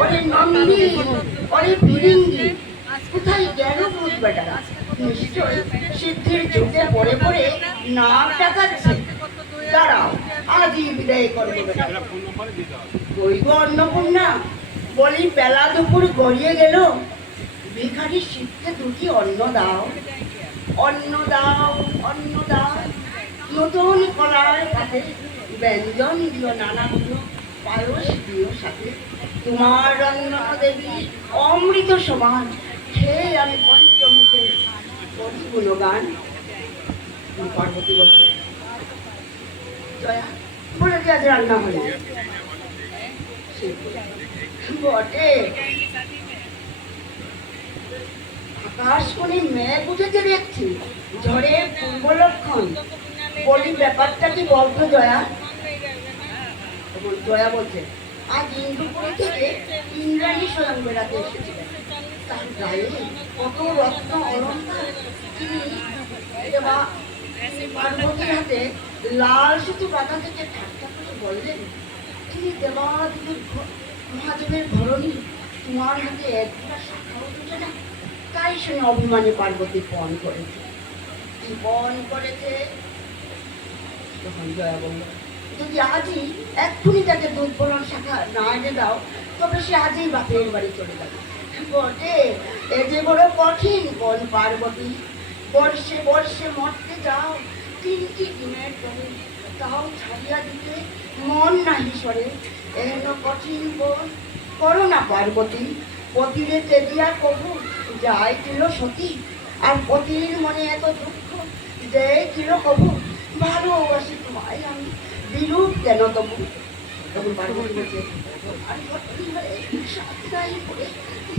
ওরে নন্দী, ওরে ফিরিঙ্গি, কোথায় গেল ভূত বেটারা? নিশ্চয় সিদ্ধির চোখে পড়ে পড়ে নাক ডাকাচ্ছে। দাঁড়াও, আজই বিদায় করবো বেটা। ওই গো অন্নপূর্ণা, বলি বেলা দুপুর গড়িয়ে গেল, ভিখারি শিবকে দুটি অন্ন দাও, অন্ন দাও, অন্ন দাও। নতুন কলার পাতে ব্যঞ্জন দিও, নানাগুলো পায়স দিও সাথে। তোমার রন্ধন দেবী অমৃত সমান, খেয়ে আমি পঞ্চমুখে করি গুণগান। পার্বতী বলতে জয়া বলে যে আজ রান্না হলো বটে। আকাশ কোণে মেঘ উঠেছে দেখছি, ঝড়ের পূর্ব লক্ষণ। বলি ব্যাপারটা কি বলতো জয়া? জয়া বলছে আজ ইন্দ্রপুর থেকে ইন্দ্রাণী স্বয়ং বেড়াতে এসেছিলেন। তার গায়ে কত রত্ন অলঙ্কার। তিনি পার্বতীর হাতে লাল সুতো বাঁধা থেকে ঠাট্টা করে বললেন, তিনি দেবাদিদেব মহাদেবের ধরনী, তোমার হাতে একবার শাখাও জুটে না। তাই শুনে অভিমানী পার্বতী পণ করেছে। কি পণ করেছে? তখন জয়া বলল, যদি আজই এক্ষুনি তাকে দুধ বলন শাখা না এনে দাও, তবে সে আজই বাপের বাড়ি চলে যাবে। বটে, এ যে বড় কঠিন বন পার্বতী। বর্ষে বর্ষে মরতে যাও, 3টি দিনের পরে তাও ছাড়িয়া দিতে মন নাহি সরে। এহেন কঠিন বন করো না পার্বতী। পতিরে তেজিয়া কবু যায় ছিল সতী, আর পতির মনে এত দুঃখ যে ছিল কবু। ভালোবাসি তোমায় আমি, বিরূপ কেন তবু? তখন পার্বতী বলছে,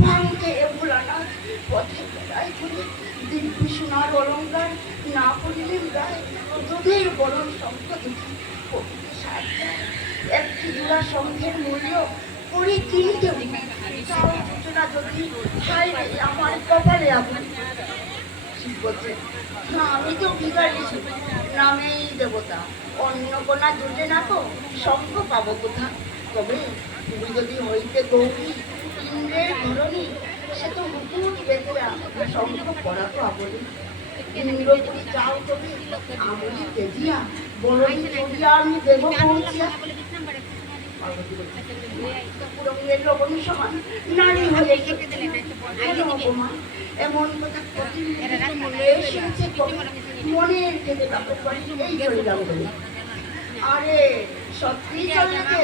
ভাঙতে ভোলানা পথে বেড়াই করে দিব্যি সোনার অলঙ্কার না করিলেন গায়ে। দুধের বরণ শঙ্খ দুটি একটি জোড়া শঙ্খের মূল্য করে কিনতে তাও সূচনা যদি হাই আমার কপালে আগুন। বলছে না, আমি তো ভিখারি, নামেই দেবতা, অন্য কোনা জুটে না তো শঙ্খ পাবো কোথা? তবে তুমি যদি হইতে গৌরী ইন্দ্রের ধরনী, সে তো মুকুট বেঁধে শঙ্খ পড়া তো আপনি। ইন্দ্র যদি চাও তবে আমলি তেজিয়া বলনি চড়িয়া আমি দেব পৌঁছিয়া। নারী হয়ে এমন কথা মনের থেকে আরে সত্যি চলবে।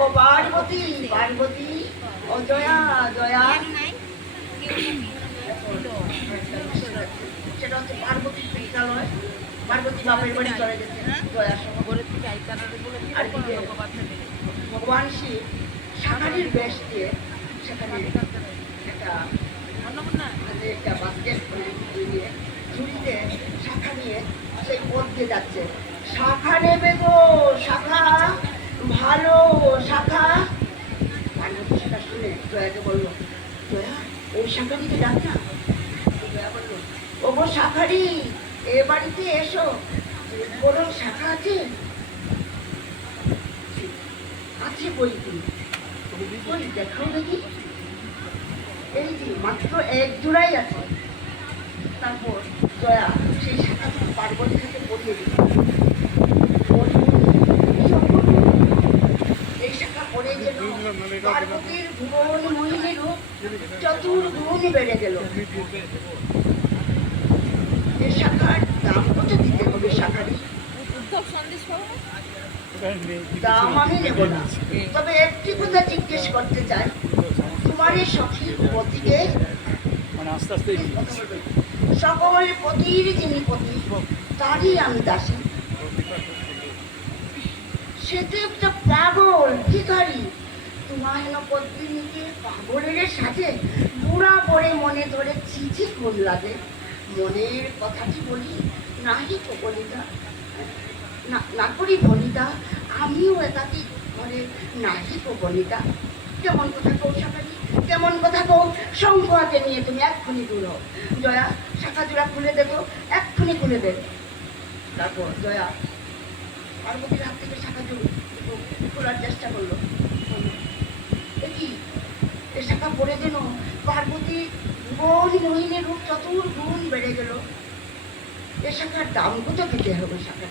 ও পার্বতী, পার্বতী, ও জয়া, জয়া। সেটা হচ্ছে পার্বতীর বিদ্যালয়। পার্বতী বাপের বাড়ি চলে গেছে জয়ার সঙ্গে। আর ভগবান শিব শাখারির বেশ দিয়ে সেখানে একটা বাস্কেট দিয়ে ঝুড়িতে শাখা নিয়ে সেই পথ দিয়ে যাচ্ছে। শাখা নেবে গো, শাখা ভালো শাখা। পার্বতী সেটা শুনে জয়াকে বললো, জয়া ওই শাখা দিতে যান না। জয়া বললো, ও গো শাখারি, এ বাড়িতে এসো, বড় শাখা আছে? আছে বই তুমি দেখাও দেখি। এই যে মাত্র এক জোড়াই আছে। তারপর জয়া সেই শাখা পার্বতী থেকে পড়িয়ে দিল। এই শাখা পড়ে গেল, পার্বতীর ভুবন মোহিনীর রূপ চতুর্গুণ বেড়ে গেল। এই শাখার দাম কত দিতে হবে? শাখারি দাম আমি নেব না, তবে একটি কথা জিজ্ঞেস করতে চাই, তোমার এই সখী পতিকে সকল পতির যিনি পতি, তারই আমি দাসী। সে তো একটা পাগল ভিখারি। তোমার হেন পত্নীকে পাগলের সাথে বুড়া পড়ে মনে ধরে চিঠি খুন লাগে। মনের কথাটি বলি নাহি তো বলিতা, না করি বনিতা, আমিও একাকি ঘরে নাহি তো বনিতা। কেমন কথা কৌ শাখারি, কেমন কথা কৌ? শঙ্খ হাতে নিয়ে তুমি এক্ষুনি দূর হও। জয়া শাখা জোড়া খুলে দেবো, এক্ষুনি খুলে দেবে। তারপর জয়া পার্বতীর হাত থেকে শাখা জোড়া খোলার চেষ্টা করলো। কি এ শাখা পড়ে যেন পার্বতী গুণ মোহিনীর রূপ চতুর্গুণ বেড়ে গেল। এ শাখার দাম কত দিতে হবে শাখা?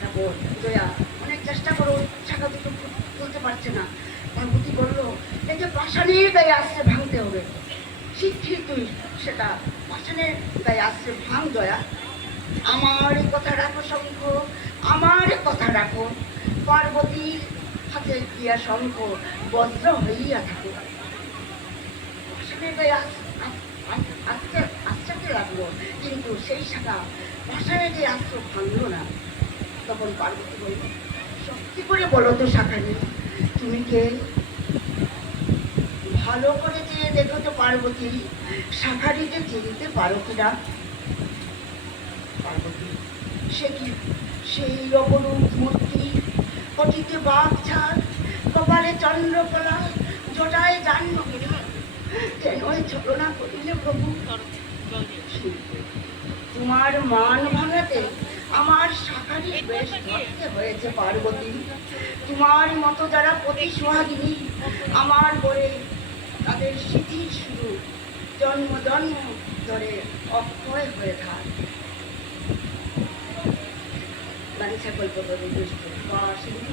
তারপর জয়া অনেক চেষ্টা করো, শাখা দুটো তুলতে পারছে না। পার্বতী বলল, এই যে পাষাণের গায়ে আশ্রে ভাঙতে হবে। শিগগির তুই সেটা পাষাণের গায়ে আশ্রে ভাঙ জয়া। আমার কথা রাখো শঙ্খ, আমার কথা রাখো। পার্বতীর হাতে দিয়া শঙ্খ বজ্র হইয়া থাকে। পাষাণের গায়ে আস্তে আস্তে লাগলো, কিন্তু সেই শাখা পাষাণের গায়ে আস্ত্র ভাঙলো না। তখন পার্বতী বলল, সত্যি করে বলো তো শাখানি, তুমি কে? ভালো করে চেয়ে দেখো তো পার্বতী, শাখারিকে চিনতে পারো কিনা। পার্বতী, সে কি সেই অপরূপ মূর্তি, কটিতে বাঘ ছাড়, কপালে চন্দ্রকলা, জটায় জাহ্নবীরা, যেন ছলনা করিলে প্রভু। তোমার মান ভাঙাতে আমার শাখারি বেশ ধরতে হয়েছে পার্বতী। তোমার মতো যারা পতি সোহাগিনী আমার বলে, তাদের স্মৃতির শুরু জন্ম জন্ম ধরে অক্ষয় হয়ে থাক। বাঞ্ছা কল্প করে দুষ্ট বা সিন্ধু